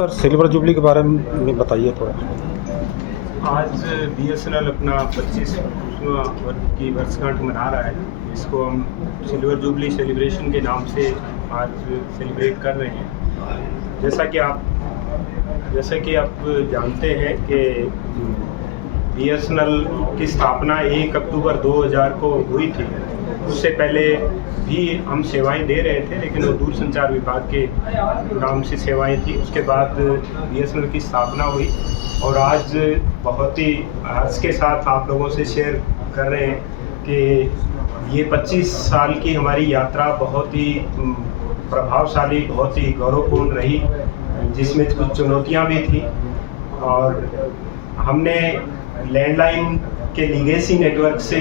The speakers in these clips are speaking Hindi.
सर सिल्वर जुबली के बारे में बताइए थोड़ा। आज बीएसएनएल अपना 25वां की वर्षगांठ मना रहा है। इसको हम सिल्वर जुबली सेलिब्रेशन के नाम से आज सेलिब्रेट कर रहे हैं। जैसा कि आप जानते हैं कि बीएसएनएल की स्थापना 1 अक्टूबर 2000 को हुई थी। उससे पहले भी हम सेवाएं दे रहे थे, लेकिन वो दूरसंचार विभाग के नाम से सेवाएं थी। उसके बाद बीएसएनएल की स्थापना हुई और आज बहुत ही हर्ष के साथ आप लोगों से शेयर कर रहे हैं कि ये 25 साल की हमारी यात्रा बहुत ही प्रभावशाली, बहुत ही गौरवपूर्ण रही, जिसमें कुछ चुनौतियां भी थी। और हमने लैंडलाइन के लीगेसी नेटवर्क से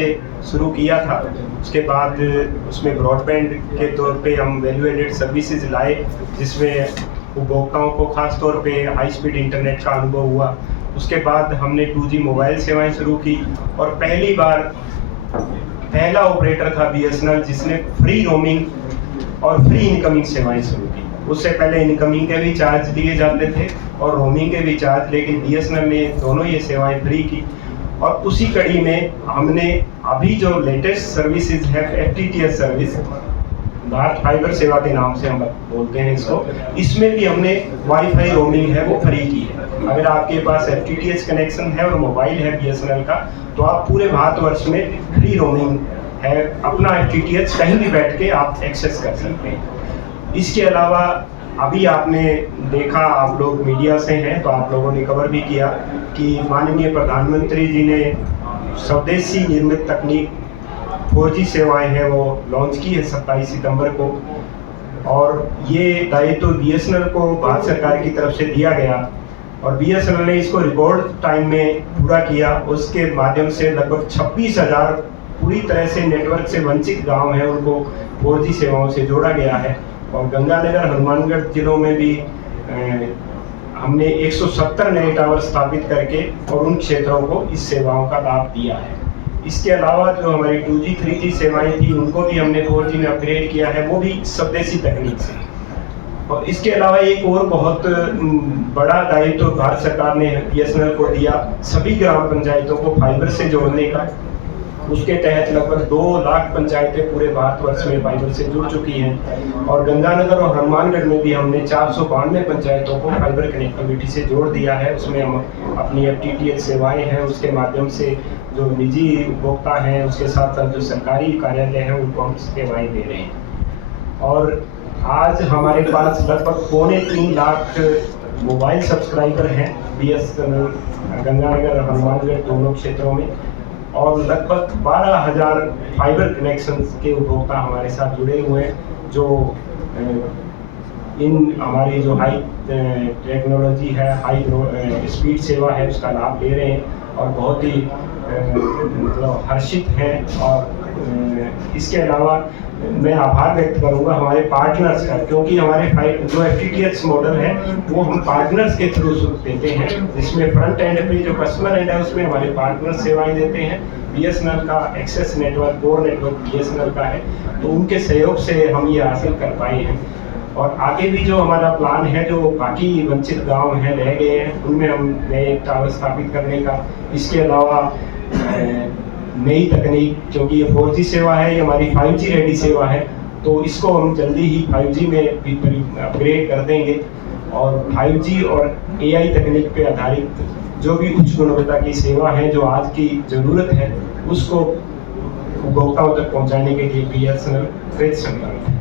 शुरू किया था। उसके बाद उसमें ब्रॉडबैंड के तौर पे हम वैल्यू एडेड सर्विसेज लाए, जिसमें उपभोक्ताओं को खास तौर पे हाई स्पीड इंटरनेट का अनुभव हुआ। उसके बाद हमने 2G मोबाइल सेवाएं शुरू की और पहला ऑपरेटर था बीएसएनएल जिसने फ्री रोमिंग और फ्री इनकमिंग सेवाएं शुरू की। उससे पहले इनकमिंग के भी चार्ज दिए जाते थे और रोमिंग के भी चार्ज, लेकिन बीएसएनएल ने दोनों ये सेवाएं फ्री की। और उसी कड़ी में हमने अभी जो लेटेस्ट सर्विसेज है FTTH सर्विस, भारत फाइबर सेवा के नाम से हम बोलते हैं इसको, इसमें भी हमने वाईफाई रोमिंग है वो फ्री की है। अगर आपके पास FTTH कनेक्शन है और मोबाइल है बीएसएनएल का, तो आप पूरे भारतवर्ष में फ्री रोमिंग है, अपना FTTH कहीं भी बैठ के आप एक्सेस कर सकते हैं। इसके अलावा अभी आपने देखा, आप लोग मीडिया से हैं तो आप लोगों ने कवर भी किया कि माननीय प्रधानमंत्री जी ने स्वदेशी निर्मित तकनीक 4G सेवाएं हैं वो लॉन्च की है 27 सितंबर को। और ये दायित्व बीएसएनएल को भारत सरकार की तरफ से दिया गया और बीएसएनएल ने इसको रिकॉर्ड टाइम में पूरा किया। उसके माध्यम से लगभग 26,000 पूरी तरह से नेटवर्क से वंचित गांव हैं उनको 4G सेवाओं से जोड़ा गया है। और गंगानगर, हनुमानगढ़ जिलों में भी हमने 170 नए टावर स्थापित करके और उन क्षेत्रों को इस सेवाओं का लाभ दिया है। इसके अलावा जो हमारी 2G 3G सेवाएं थी उनको भी हमने 4G में अपग्रेड किया है, वो भी स्वदेशी तकनीक से। और इसके अलावा एक और बहुत बड़ा दायित्व तो भारत सरकार ने बीएसएनएल को दिया, सभी ग्राम पंचायतों को फाइबर से जोड़ने का। उसके तहत लगभग 2 लाख पंचायतें पूरे भारतवर्ष में फाइबर से जुड़ चुकी हैं। और गंगानगर और हनुमानगढ़ में भी हमने 492 पंचायतों को फाइबर कनेक्टिविटी से जोड़ दिया है। उसमें हम अपनी FTTH सेवाएं हैं उसके माध्यम से जो निजी उपभोक्ता हैं, उसके साथ साथ जो सरकारी कार्यालय हैं उनको हम सेवाएं दे रहे हैं। और आज हमारे पास लगभग 2.25 लाख मोबाइल सब्सक्राइबर हैं बीएसएनएल गंगानगर और हनुमानगढ़ दोनों क्षेत्रों में, और लगभग 12,000 फाइबर कनेक्शंस के उपभोक्ता हमारे साथ जुड़े हुए हैं, जो इन हमारी जो हाई टेक्नोलॉजी है, हाई स्पीड सेवा है उसका लाभ ले रहे हैं और बहुत ही मतलब हर्षित हैं। और इसके अलावा मैं आभार व्यक्त करूंगा हमारे पार्टनर्स का, क्योंकि हमारे जो FTTH मॉडल है वो हम पार्टनर्स के थ्रू देते हैं, जिसमें फ्रंट एंड पे जो कस्टमर एंड है उसमें हमारे पार्टनर्स सेवाएं देते हैं। बीएसएनएल का access network, core network BSNL का है, तो उनके सहयोग से हम ये हासिल कर पाए हैं। और आगे भी जो हमारा प्लान है, जो बाकी वंचित गांव हैं रह गए हैं, उनमें हम नए टावर स्थापित करने का, इसके अलावा नई तकनीक, क्योंकि ये 4G सेवा है, ये हमारी 5G रेडी सेवा है, तो इसको हम जल्दी ही 5G में भी अपग्रेड कर देंगे। और 5G और AI तकनीक पे आधारित जो भी उच्च गुणवत्ता की सेवा है जो आज की ज़रूरत है, उसको उपभोक्ताओं तक पहुंचाने के लिए बीएसएनएल कृत संकल्प है।